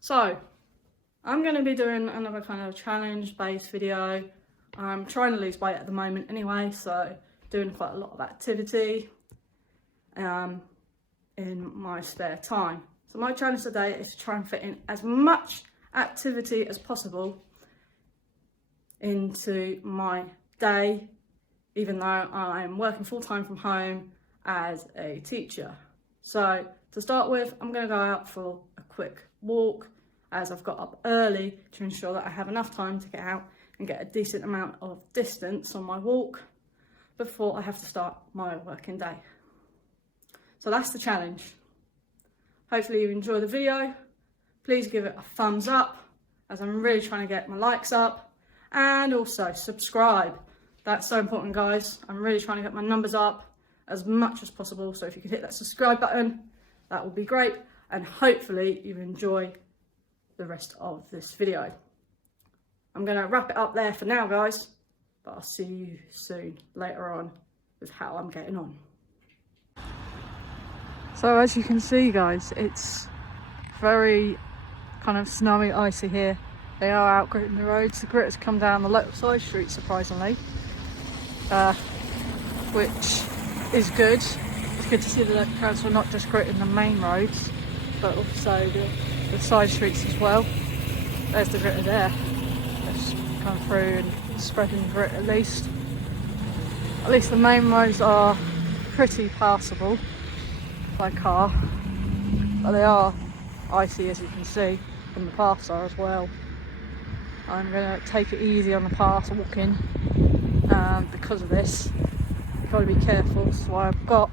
So I'm going to be doing another kind of challenge-based video. I'm trying to lose weight at the moment anyway, so doing quite a lot of activity in my spare time. So my challenge today is to try and fit in as much activity as possible into my day, even though I'm working full-time from home as a teacher. So to start with, I'm going to go out for a quick walk, as I've got up early to ensure that I have enough time to get out and get a decent amount of distance on my walk before I have to start my working day. So that's the challenge. Hopefully you enjoy the video. Please give it a thumbs up, as I'm really trying to get my likes up, and also subscribe. That's so important, guys. I'm really trying to get my numbers up as much as possible, so if you could hit that subscribe button, that would be great, and hopefully you enjoy the rest of this video. I'm going to wrap it up there for now, guys, but I'll see you soon later on with how I'm getting on. So as you can see, guys, it's very kind of snowy, icy here. They are out gritting the roads. The grit has come down the local side street, surprisingly, which is good. It's good to see that the council are not just gritting the main roads, but also the side streets as well. There's the gritter there. It's come through and spreading the grit at least. At least the main roads are pretty passable by car, but they are icy, as you can see, and the paths are as well. I'm going to take it easy on the path walking because of this. You've got to be careful. That's why I've got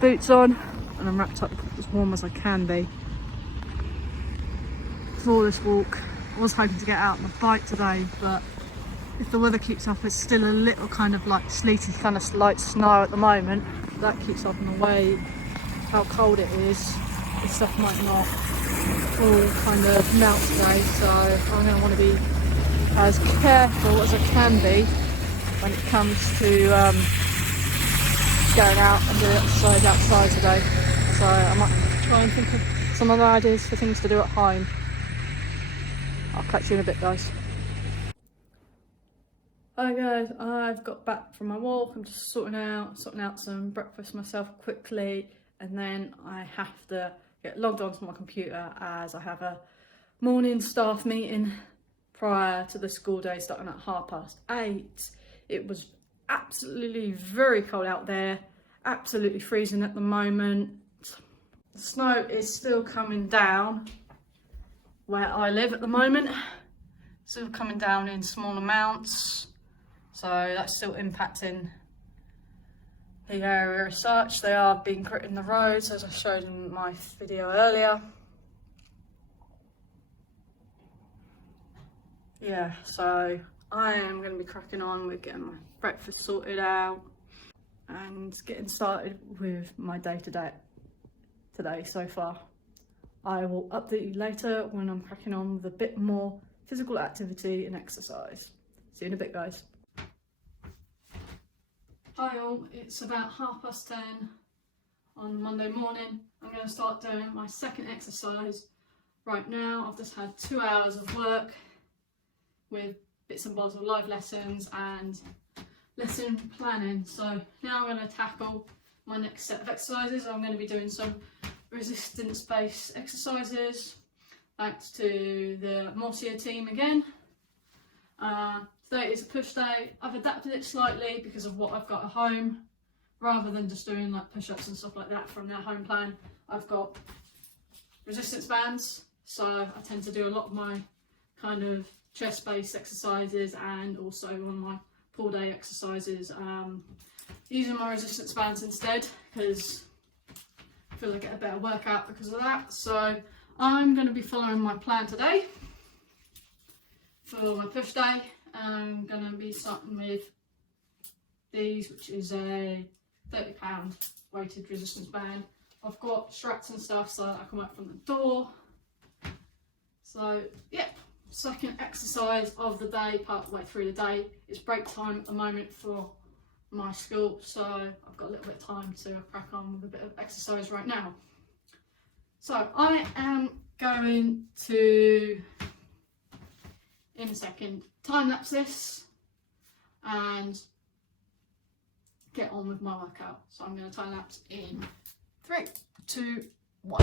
boots on and I'm wrapped up as warm as I can be for this walk. I was hoping to get out on the bike today, but if the weather keeps up, it's still a little kind of like sleety, kind of light snow at the moment. That keeps up in the way how cold it is. This stuff might not all kind of melt today, so I'm going to want to be as careful as I can be when it comes to going out and doing exercise outside today. So I might try and think of some other ideas for things to do at home. I'll catch you in a bit, guys. Hi guys, I've got back from my walk. I'm just sorting out some breakfast myself quickly, and then I have to get logged onto my computer as I have a morning staff meeting prior to the school day starting at 8:30. It was absolutely very cold out there, absolutely freezing at the moment. The snow is still coming down where I live at the moment, still coming down in small amounts, so that's still impacting the area as such. They are being gritting the roads, as I showed in my video earlier. Yeah, so I am going to be cracking on with getting my breakfast sorted out and getting started with my day today so far. I will update you later when I'm cracking on with a bit more physical activity and exercise. See you in a bit, guys. Hi all, it's about 10:30 on Monday morning. I'm going to start doing my second exercise right now. I've just had 2 hours of work with bits and bobs of live lessons and lesson planning. So now I'm going to tackle my next set of exercises. I'm going to be doing some resistance-based exercises, thanks to the Morsia team again. Today is a push day. I've adapted it slightly because of what I've got at home. Rather than just doing like push-ups and stuff like that from their home plan, I've got resistance bands, so I tend to do a lot of my kind of chest-based exercises and also on my pull day exercises using my resistance bands instead, because I feel I get a better workout because of that. So I'm going to be following my plan today for my push day. I'm going to be starting with these, which is a £30 weighted resistance band. I've got straps and stuff so that I can work from the door. So yeah, second exercise of the day, part way through the day. It's break time at the moment for my school, so I've got a little bit of time to crack on with a bit of exercise right now. So I am going to, in a second, time lapse this and get on with my workout. So I'm going to time lapse in 3, 2, 1.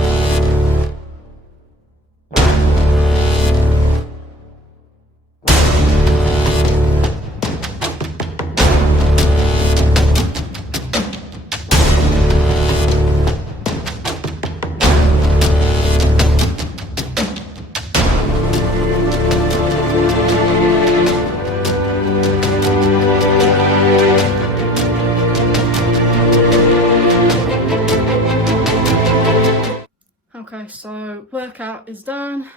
Okay, so workout is done.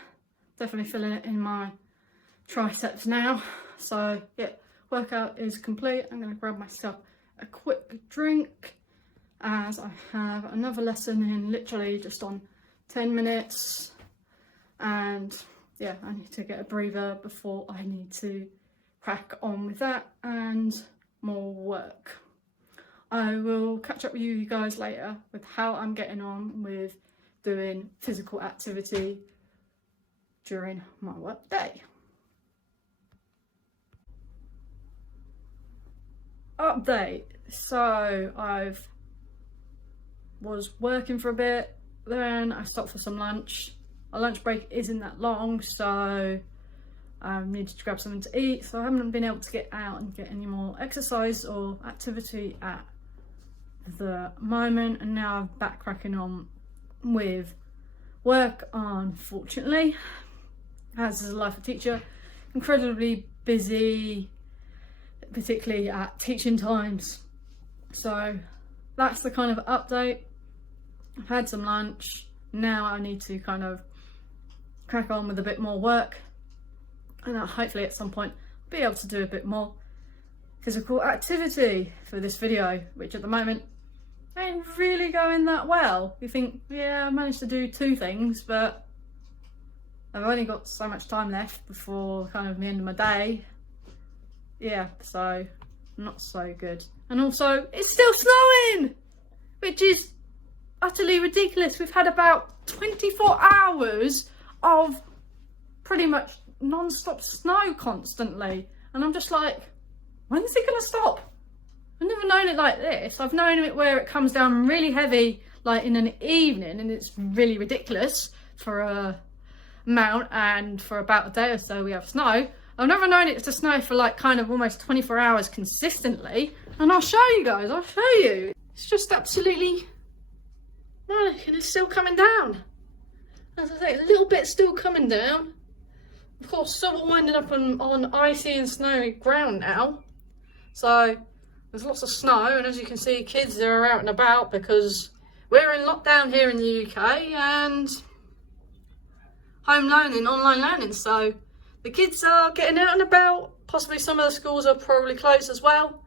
Definitely feeling it in my triceps now. So yeah, workout is complete. I'm going to grab myself a quick drink as I have another lesson in literally just on 10 minutes. And yeah, I need to get a breather before I need to crack on with that and more work. I will catch up with you guys later with how I'm getting on with doing physical activity during my work day. Update. So I've was working for a bit, then I stopped for some lunch. Our lunch break isn't that long, so I needed to grab something to eat, so I haven't been able to get out and get any more exercise or activity at the moment, and now I'm back cracking on with work. Unfortunately, as a life of teacher, incredibly busy, particularly at teaching times. So that's the kind of update. I've had some lunch, now I need to kind of crack on with a bit more work, and I'll hopefully at some point be able to do a bit more physical activity for this video, which at the moment ain't really going that well. You think, yeah, I managed to do 2 things, but I've only got so much time left before kind of the end of my day. Yeah, so not so good. And also, it's still snowing, which is utterly ridiculous. We've had about 24 hours of pretty much non-stop snow constantly, and I'm just like, when's it gonna stop? I've never known it like this. I've known it where it comes down really heavy like in an evening, and it's really ridiculous for a amount, and for about a day or so we have snow. I've never known it to snow for like kind of almost 24 hours consistently, and I'll show you guys, I'll show you. It's just absolutely manic, and it's still coming down. As I say, a little bit still coming down. Of course, some are winding up on icy and snowy ground now. So there's lots of snow, and as you can see, kids are out and about because we're in lockdown here in the UK and home learning, online learning. So the kids are getting out and about. Possibly some of the schools are probably closed as well.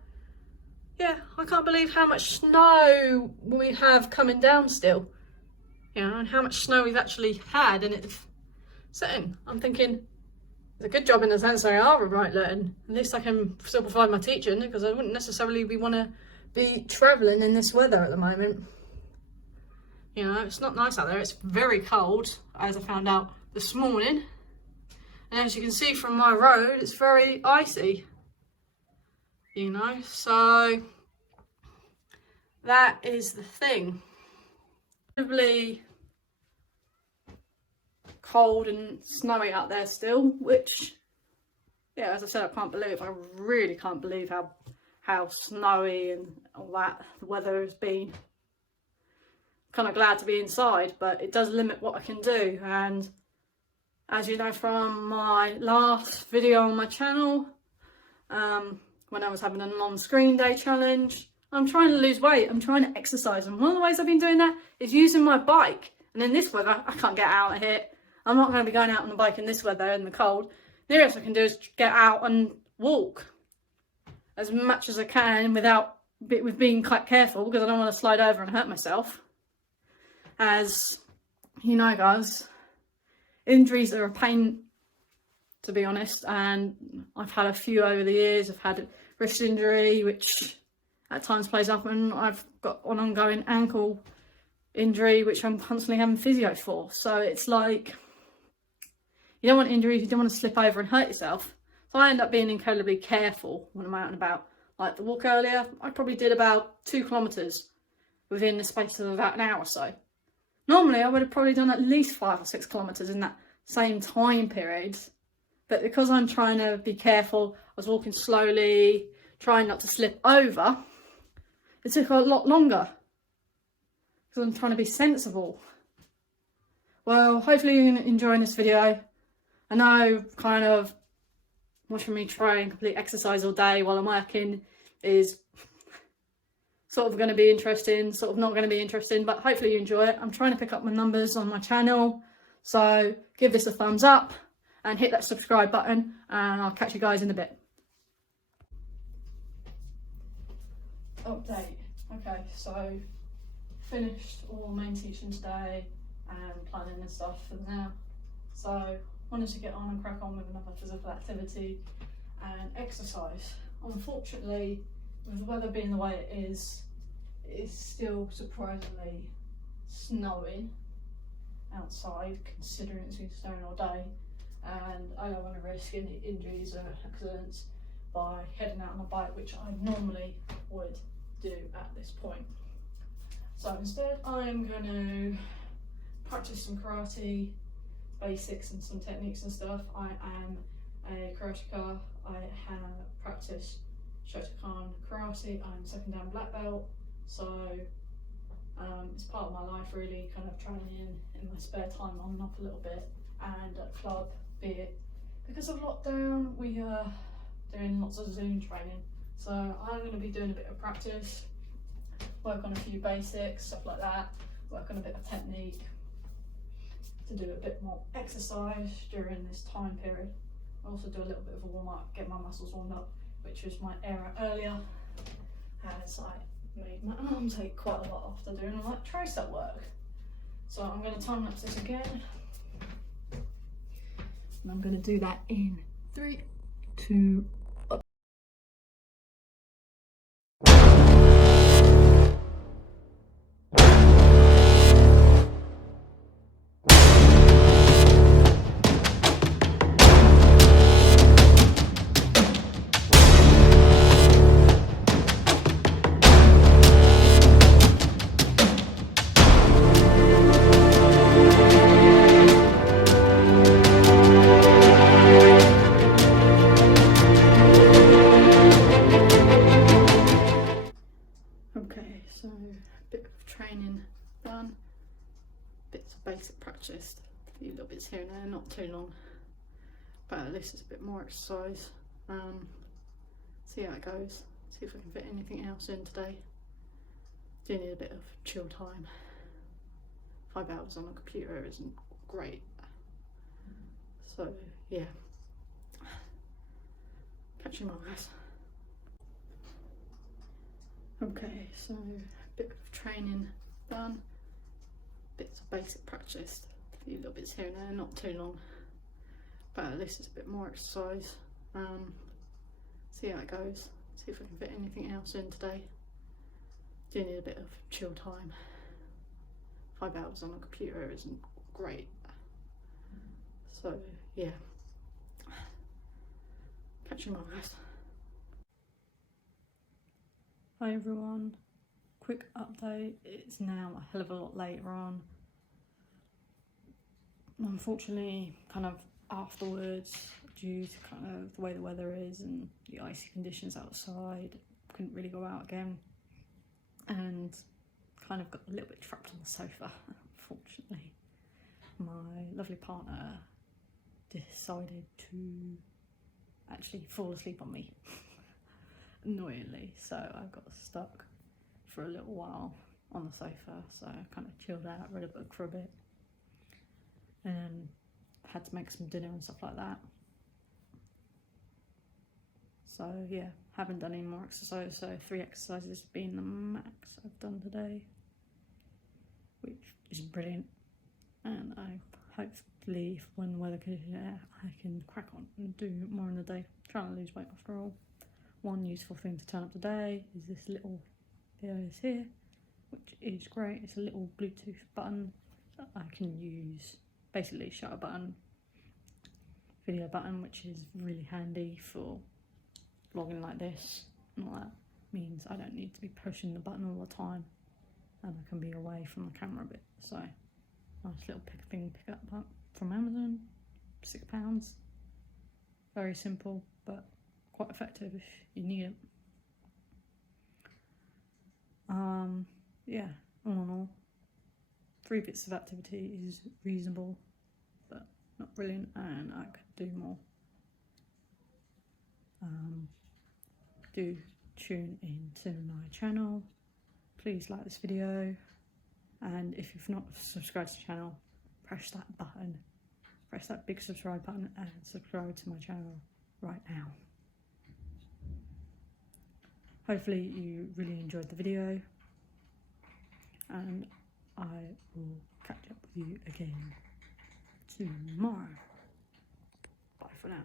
Yeah, I can't believe how much snow we have coming down still. You know, and how much snow we've actually had, and it's sitting. I'm thinking, it's a good job in the sense they are remote learning. At least I can still provide my teaching, because I wouldn't necessarily want to be travelling in this weather at the moment. You know, it's not nice out there. It's very cold, as I found out this morning. And as you can see from my road, it's very icy. You know, so that is the thing. Probably cold and snowy out there still, which, yeah, as I said, I can't believe. I really can't believe how snowy and all that the weather has been. Kind of glad to be inside, but it does limit what I can do. And as you know from my last video on my channel, when I was having a non-screen day challenge, I'm trying to lose weight, I'm trying to exercise, and one of the ways I've been doing that is using my bike. And in this weather, I can't get out of here. I'm not going to be going out on the bike in this weather, in the cold. The nearest I can do is get out and walk as much as I can with being quite careful, because I don't want to slide over and hurt myself. As you know, guys, injuries are a pain, to be honest, and I've had a few over the years. I've had a wrist injury, which at times plays up, and I've got an ongoing ankle injury, which I'm constantly having physio for. So it's like, you don't want injuries, you don't want to slip over and hurt yourself. So I end up being incredibly careful when I'm out and about. Like the walk earlier, I probably did about 2 kilometres within the space of about an hour or so. Normally I would have probably done at least 5 or 6 kilometres in that same time period. But because I'm trying to be careful, I was walking slowly, trying not to slip over, it took a lot longer. Because I'm trying to be sensible. Well, hopefully you're enjoying this video. I know kind of watching me try and complete exercise all day while I'm working is sort of going to be interesting, sort of not going to be interesting, but hopefully you enjoy it. I'm trying to pick up my numbers on my channel, so give this a thumbs up and hit that subscribe button, and I'll catch you guys in a bit. Update. Okay, so finished all main teaching today and planning and stuff for now. So wanted to get on and crack on with another physical activity and exercise. Unfortunately, with the weather being the way it is, it's still surprisingly snowing outside, considering it's been snowing all day, and I don't want to risk any injuries or accidents by heading out on a bike, which I normally would do at this point. So instead I'm going to practice some karate basics and some techniques and stuff. I am a karateka. I have practiced Shotokan karate. I'm second dan black belt, so it's part of my life really, kind of training in my spare time on and off a little bit, and at club, be it because of lockdown, we are doing lots of Zoom training, so I'm going to be doing a bit of practice, work on a few basics, stuff like that, work on a bit of technique to do a bit more exercise during this time period. I also do a little bit of a warm up, get my muscles warmed up, which was my error earlier, as I made my arms ache quite a lot after doing a lot of tricep work. So I'm going to time lapse this again, and I'm going to do that in 3, 2, okay, so a bit of training done, bits of basic practice, a few little bits here and there, not too long, but at least it's a bit more exercise. See how it goes, see if I can fit anything else in today. Do need a bit of chill time. 5 hours on a computer isn't great, so yeah, catch you guys. Okay, so a bit of training done, bits of basic practice, a few little bits here and there, not too long, but at least it's a bit more exercise. See how it goes, see if I can fit anything else in today. Do need a bit of chill time. 5 hours on a computer isn't great, so yeah, catch you guys. Hi everyone, quick update. It's now a hell of a lot later on. Unfortunately, kind of afterwards, due to kind of the way the weather is and the icy conditions outside, couldn't really go out again, and kind of got a little bit trapped on the sofa. Unfortunately, my lovely partner decided to actually fall asleep on me. Annoyingly, so I got stuck for a little while on the sofa, so I kind of chilled out, read a book for a bit, and had to make some dinner and stuff like that. So yeah, haven't done any more exercise, so 3 exercises has been the max I've done today, which is brilliant, and I hopefully when the weather conditions I can crack on and do more in the day. I'm trying to lose weight after all. One useful thing to turn up today is this little VOS here, which is great. It's a little Bluetooth button that I can use, basically shutter button, video button, which is really handy for vlogging like this. And all that means I don't need to be pushing the button all the time, and I can be away from the camera a bit. So nice little pick up from Amazon, £6. Very simple but quite effective if you need it. Yeah, all in all, 3 bits of activity is reasonable but not brilliant, and I could do more. Do tune in to my channel. Please like this video, and if you've not subscribed to the channel, press that button, press that big subscribe button and subscribe to my channel right now. Hopefully you really enjoyed the video, and I will catch up with you again tomorrow. Bye for now.